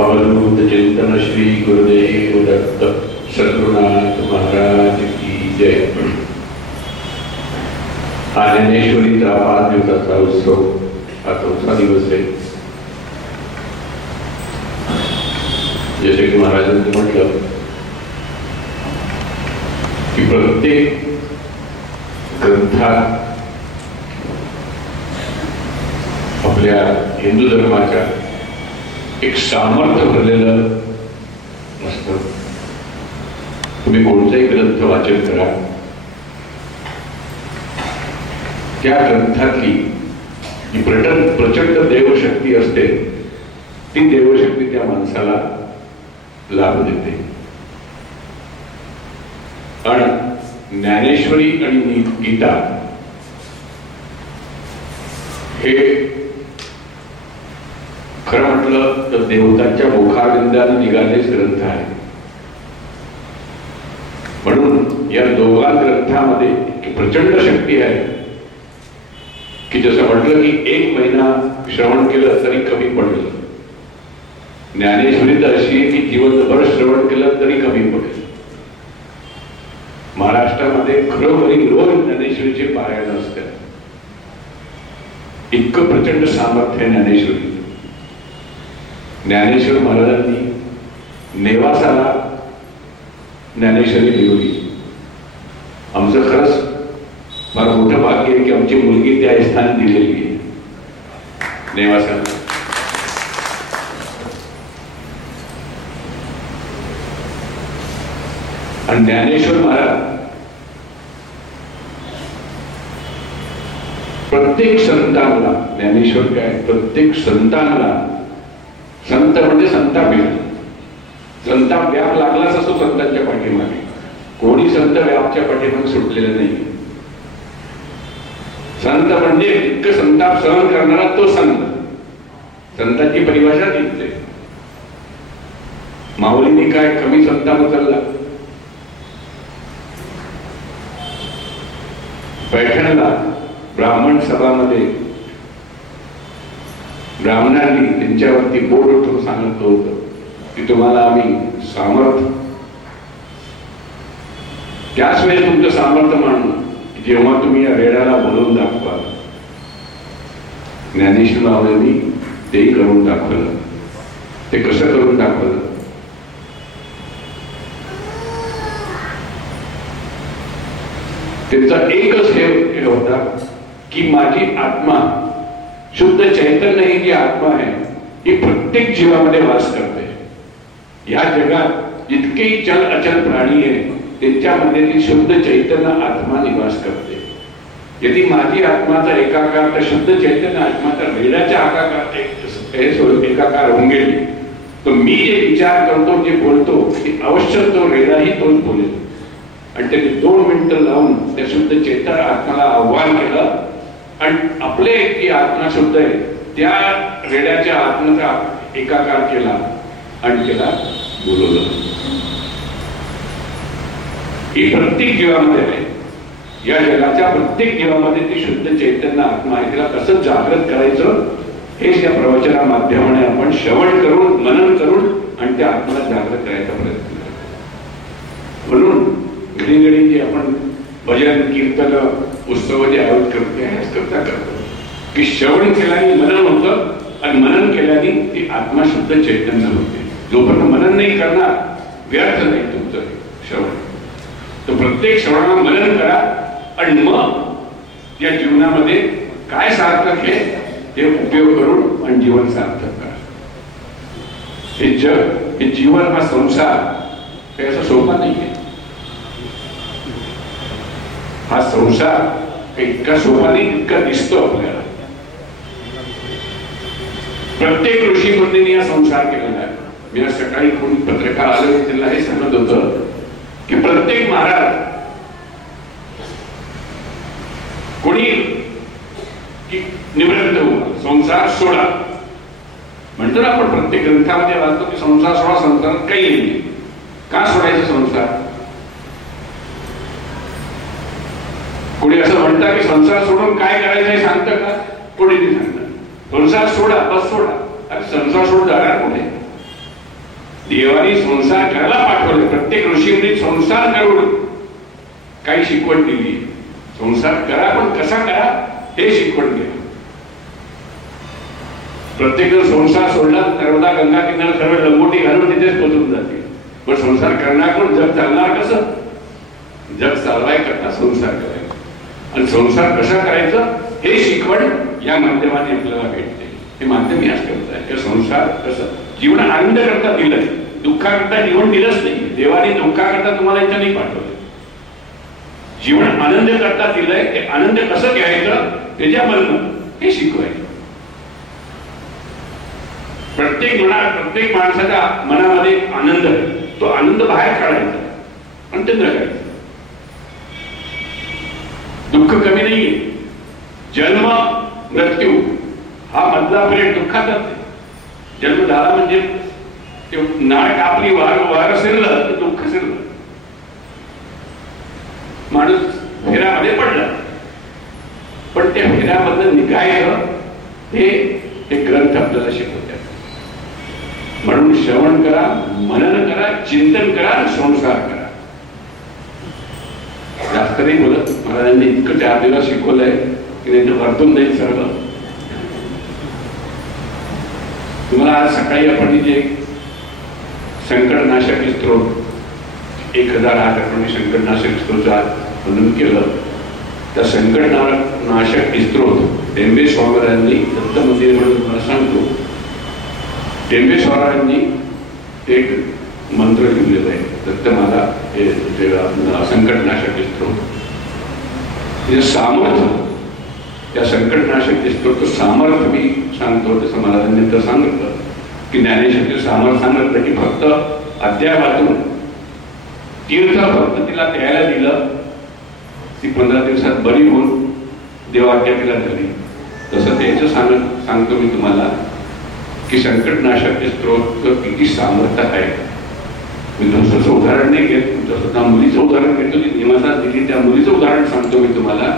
अवधूत चिंतन श्री गुरुदेव दत्त सद्गुरुनाथ महाराज की जय। ज्ञानेश्वरीचा 5 दिवसाचा उत्सव हा 4था दिवस आहे। जसे की महाराजांनी म्हटलं की प्रत्येक ग्रंथात आपल्या हिंदू धर्माच्या एक सामर्थ्य भरलेलं असतं। तुम्ही कोणताही ग्रंथ वाचन करा, त्या ग्रंथातली जी प्रचंड देवशक्ती असते ती देवशक्ती त्या माणसाला लाभ देते। आणि ज्ञानेश्वरी आणि गीता हे खरं म्हटलं तर देवतांच्या मुखारविंदाने निघालेच ग्रंथ आहे। म्हणून या दोघा ग्रंथामध्ये प्रचंड शक्ती आहे की जसं म्हटलं की 1 महिना श्रवण केलं तरी कमी पडेल। ज्ञानेश्वरी तर अशी आहे की जीवनभर श्रवण केलं तरी कमी पडेल। महाराष्ट्रामध्ये खरोखरी रोज ज्ञानेश्वरीचे पारायण असते। इतकं प्रचंड सामर्थ्य आहे ज्ञानेश्वरी। ज्ञानेश्वर महाराजांनी नेवासाला ज्ञानेश्वरी लिहिली। आमचं खरंच फार मोठं भाग्य आहे की आमची मुलगी त्या स्थानी दिलेली आहे नेवासाला। आणि ज्ञानेश्वर महाराज प्रत्येक संतांना, ज्ञानेश्वर काय प्रत्येक संतांना, संत म्हणजे संताप व्याप लागलाच असतो संतांच्या पाठीमागे। कोणी संत व्यापच्या पाठीमागे सुटलेले नाही। संत म्हणजे इतकं संताप सहन करणारा तो संत। संतांची परिभाषा दिसते। माऊलींनी काय कमी संताप उचलला? पैठणला ब्राह्मण सभामध्ये ब्राह्मणांनी त्यांच्यावरती बोट उठवून सांगितलं होतं की तुम्हाला आम्ही सामर्थ्य, त्याच वेळेस तुमचं सामर्थ्य मानून जेव्हा तुम्ही या रेड्याला बोलवून दाखवा। ज्ञानेश्वर माऊलींनी तेही करून दाखवलं। ते कसं करून दाखवलं? त्यांचा एकच हे होता की माझी आत्मा, शुद्ध चैतन्य ही जी आत्मा आहे ही प्रत्येक जीवामध्ये वास करते। या जगात जितकेही चल अचल प्राणी आहे त्यांच्यामध्ये ती शुद्ध चैतन्य आत्मा निवास करते। यदि माझी आत्माचा एकाकार तर शुद्ध चैतन्य आत्माचा वेडाच्या एकाकार होऊन गेली तर मी जे विचार करतो, जे बोलतो ते अवश्य तो रेडाही तोच बोलेल। आणि त्यांनी 2 मिनिटं लावून त्या शुद्ध चैतन्य आत्माला आव्हान केलं आणि आपले जी आत्मा शुद्ध आहे त्या रेड्याच्या आत्म्याचा एकाकार केला आणि त्याला बोलवलं। ही प्रत्येक जीवामध्ये आहे। या जगाच्या प्रत्येक जीवामध्ये ती शुद्ध चैतन्य आत्मा आहे। तिला कसं जागृत करायचं हेच या प्रवचना माध्यमाने आपण श्रवण करून, मनन करून आणि त्या आत्म्याला जागृत करायचा प्रयत्न करतो। म्हणून घडी जे आपण भजन कीर्तन उत्सव जे आयोजित करतो हेच करतो की श्रवण केल्याने मनन होतं आणि मनन केल्याने ती आत्मा शुद्ध चैतन्य होते। जोपर्यंत मनन नाही करणार व्यर्थ नाही तुमचं श्रवण। तर प्रत्येक श्रवणाला मनन करा आणि मग या जीवनामध्ये काय सार्थक आहे ते उपयोग करून आणि जीवन सार्थक करा। हे जग, हे जीवन, हा संसार हे असं सोपा नाही आहे। हा संसार इतका सोपा नाही इतका दिसतो आपल्याला। प्रत्येक ऋषी मुनींनी हा संसार केलेला आहे। मी आज सकाळी कोणी पत्रकार आले त्यांना हे सांगत होतं की प्रत्येक महाराज कोणी निवृत्त हो, संसार सोडा म्हणतो ना आपण। प्रत्येक ग्रंथामध्ये वाचतो की संसार सोडा, संसारात काही नाही। का सोडायचं संसार? कोणी असं म्हणतं की संसार सोडून काय करायचं हे सांगतं का? कोणी नाही सांगत। संसार सोडा, बस सोडा। अरे संसार सोडून जाणार कुठे? देवाने संसार करायला पाठवले. प्रत्येक ऋषींनी संसार करून काही शिकवण दिली. संसार करा पण कसा करा हे शिकवण द्या. प्रत्येक जण संसार सोडला नर्मदा गंगा किनारा सर्व लंगोटी घालून तिथेच पोहोचून जाते. पण संसार करणार कोण? जग चालणार कसं? जग चालवाय करता संसार करायचा. आणि संसार कसा करायचा हे शिकवण या माध्यमाने आपल्याला भेटते. हे माध्यम याच करत आहे की संसार कसं जीवन आनंद करता दिलं, दुःखाकरता जीवन दिलंच नाही. देवाने दुःखाकरता तुम्हाला इथं नाही पाठवलं. जीवन आनंद करता दिलंय. ते आनंद कसं घ्यायचं त्याच्यामधून हे शिकवायचं. प्रत्येक माणसाच्या मनामध्ये आनंद आहे. तो आनंद बाहेर काढायचा आणि ते जगायचं. दुःख कमी नाहीये. जन्म मृत्यू हा मधला पिरियड दुःखाचाच आहे. जन्म झाला म्हणजे ते नाळ कापली, वार शिरलं तर दुःख शिरलं. माणूस फेऱ्यामध्ये पडला. पण त्या फेऱ्यामधलं निघायचं हे ग्रंथ आपल्याला शिकवतात. म्हणून श्रवण करा, मनन करा, चिंतन करा, संसार करा. जास्त नाही बोलत. महाराजांनी इतकं 4 दिवस शिकवलंय की नाही वरतून जाईल सर्व. तुम्हाला आज सकाळी आपण जे संकटनाशक स्तोत्र 1008 आपण संकटनाशक स्तोत्र म्हणून केलं. त्या संकटनाशक स्तोत्र टेंबे स्वामींनी दत्त मंदिर म्हणून मला सांगतो. टेंबे स्वामींनी एक मंत्र लिहिलेला आहे दत्तमाला हे संकटनाशक स्तोत्र. तिचे सामर्थ्य त्या संकटनाशक स्तोत्र सामर्थ्य मी सांगतो. तसं मला त्यांनी तर सांगितलं की ज्ञानेश्वरीचं सामर्थ्य सांगितलं की फक्त अध्यायातून तीर्थ फक्त तिला प्यायला दिलं. ती 15 दिवसात बरी होऊन देवाज्ञा तिला झाली. तसं त्याचं सांगतो मी तुम्हाला की संकटनाशक स्तोत्र किती सामर्थ्य आहे. मी दुसरं उदाहरण नाही घेत. जसं त्या मुलीचं उदाहरण घेतो की निवासात दिली त्या मुलीचं उदाहरण सांगतो मी तुम्हाला.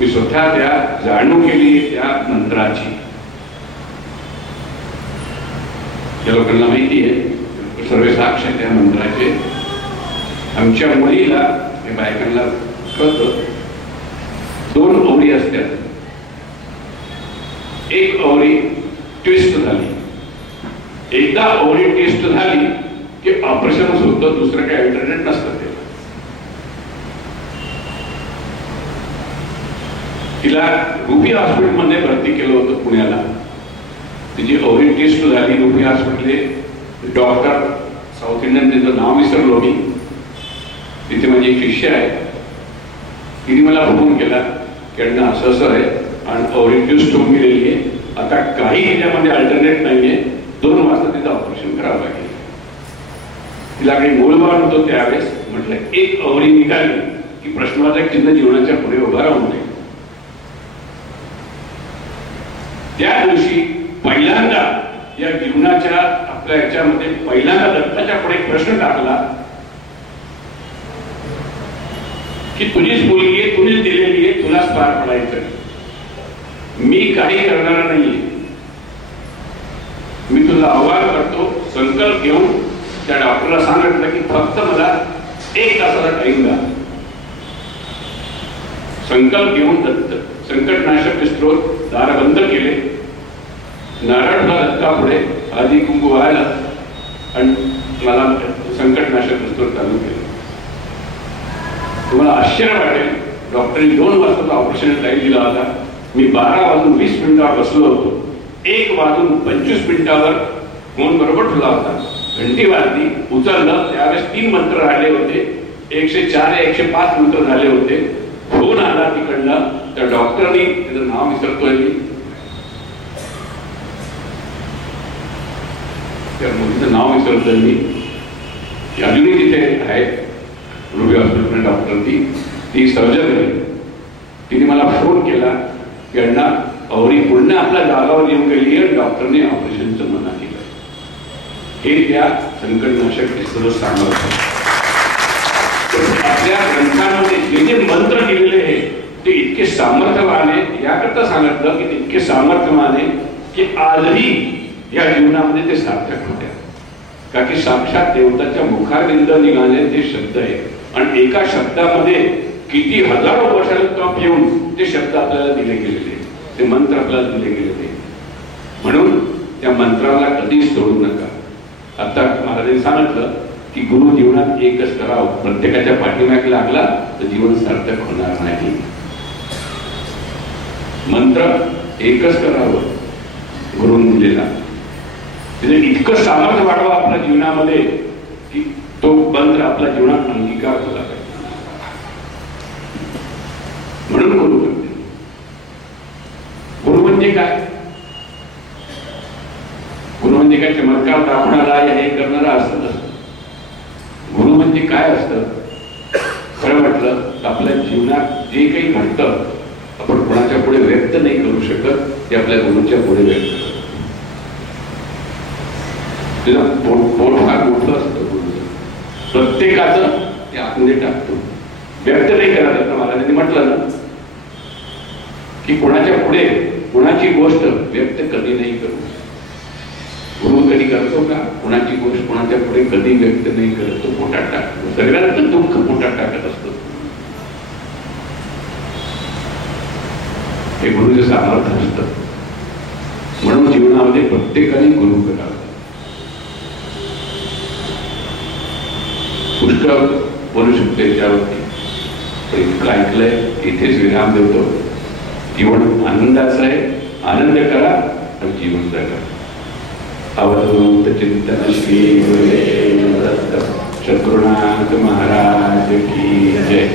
मी स्वतः त्या जाणून केली त्या मंत्राची. ज्या लोकांना माहिती आहे सर्व साक्ष आहे त्या मंत्राचे. आमच्या मुलीला हे बायकांना कळतं 2 ओळी असतात. एक ओळी ट्विस्ट झाली. एकदा ओळी ट्विस्ट झाली की ऑपरेशनच होतं. दुसरं काही अल्टरनेट नसतं. तिला रुपी हॉस्पिटलमध्ये भरती केलं होतं पुण्याला. तिची ओव्हरी टेस्ट झाली RuPay hospital. Doctor south Indian तिचं नाव विसरलो मी. तिथे माझी एक शिष्य आहे. तिने मला फोन केला की अण्णा असं आहे आणि ओव्हरी टेस्ट होऊन गेलेली आहे. आता काही त्याच्यामध्ये अल्टरनेट नाहीये. 2 वाजता तिचं ऑपरेशन करावं लागेल. तिला काही मूळबाळ होतो त्यावेळेस. म्हटलं एक ओव्हरी निघाली की प्रश्नवाचक चिन्ह जीवनाच्या पुढे उभा राहून नये. त्या दिवशी पहिल्यांदा या जीवनाच्या आपल्या याच्यामध्ये पहिल्यांदा दत्ताच्या पुढे प्रश्न टाकला की तुझीच मुलगी आहे, तुझीच दिलेली आहे, तुलाच पार पडायचं. मी काही करणार नाहीये. मी तुला आव्हान करतो. संकल्प घेऊन त्या डॉक्टरला सांगितलं की फक्त मला 1 तासाचा टाइम द्या. संकल्प घेऊन दत्त संकटनाशक स्तोत्र दार बंद केले. नारळ दत्ता पुढे आधी कुंकू व्हायला आणि मला संकटनाशक स्तोत्र चालू केलं. तुम्हाला आश्चर्य वाटेल. डॉक्टरने 2 वाजता ऑपरेशन टाइम दिला होता. मी 12:20 बसलो होतो. 1:25 फोन बरोबर ठेवला होता. घंटी वाजली, उचललं. त्यावेळेस 3 मंत्र राहिले होते. 104 105 मंत्र झाले होते. फोन आला तिकडनं. त्या डॉक्टरनी त्याचं नाव विसरतोय मी. त्या मुलीचं नाव विसरतोय मी. अजूनही तिथे आहे रुबी हॉस्पिटल डॉक्टर. ती सर्जन आहे. तिने मला फोन केला की अण्णा अवरी पुन्हा आपल्या जागावर येऊन गेली आहे. डॉक्टरने ऑपरेशनचं मना केलं. हे त्या संकटनाशक स्तोत्र सांगत आहे. आपल्या ग्रंथांमध्ये जे जे मंत्र दिलेले आहे ते इतके सामर्थ्यवान आहे. याकरता सांगितलं की ते इतके सामर्थ्यवान आहे की आजही या जीवनामध्ये ते सार्थक होते. का की साक्षात देवताच्या मुखारविंद निघाले ते शब्द आहेत आणि एका शब्दामध्ये किती हजारो वर्षाला तप येऊन ते शब्द आपल्याला दिले गेलेले, ते मंत्र आपल्याला दिले गेलेले. म्हणून त्या मंत्राला कधीच सोडू नका. आता महाराजांनी सांगितलं की गुरु जीवनात एकच करावं, प्रत्येकाच्या पाठीमागे लागला तर जीवन सार्थक होणार नाही. मंत्र एकच करावं गुरुने दिलेला. तिने इतकं सामर्थ्य वाढवा आपल्या जीवनामध्ये की तो मंत्र आपल्या जीवनात अंगीकार झाला पाहिजे. म्हणून गुरु म्हणते. गुरु म्हणजे काय? गुरु म्हणजे काय चमत्कार दाखवणारा हे करणारा असं नसतं. गुरु म्हणजे काय असतं? खरं म्हटलं तर आपल्या जीवनात जे काही घडतं आपण कोणाच्या पुढे व्यक्त नाही करू शकत, ते आपल्या गुरुच्या पुढे व्यक्त करतो. तिला पोट भाग मोठं असतं गुरुचं, प्रत्येकाचं ते आतमध्ये टाकतो, व्यक्त नाही करत. महाराजांनी म्हटलं ना की कोणाच्या पुढे कोणाची गोष्ट व्यक्त कधी नाही करू. गुरु कधी करतो का? कोणाची गोष्ट कोणाच्या पुढे कधी व्यक्त नाही करत, तो पोटात टाकतो. सगळ्यांचं दुःख पोटात टाकत असतो. हे गुरुचं सामर्थ्य असतं. म्हणून जीवनामध्ये प्रत्येकाने गुरु करावा. पुष्कळ बोलू शकते त्यावरती, इतकं ऐकलंय इथेच विराम देतो. जीवन आनंदाचं आहे, आनंद करा आणि जीवन जगा. अवधूत चिंतन श्री गुरुदेव दत्त शत्रुनाथ महाराज की जय.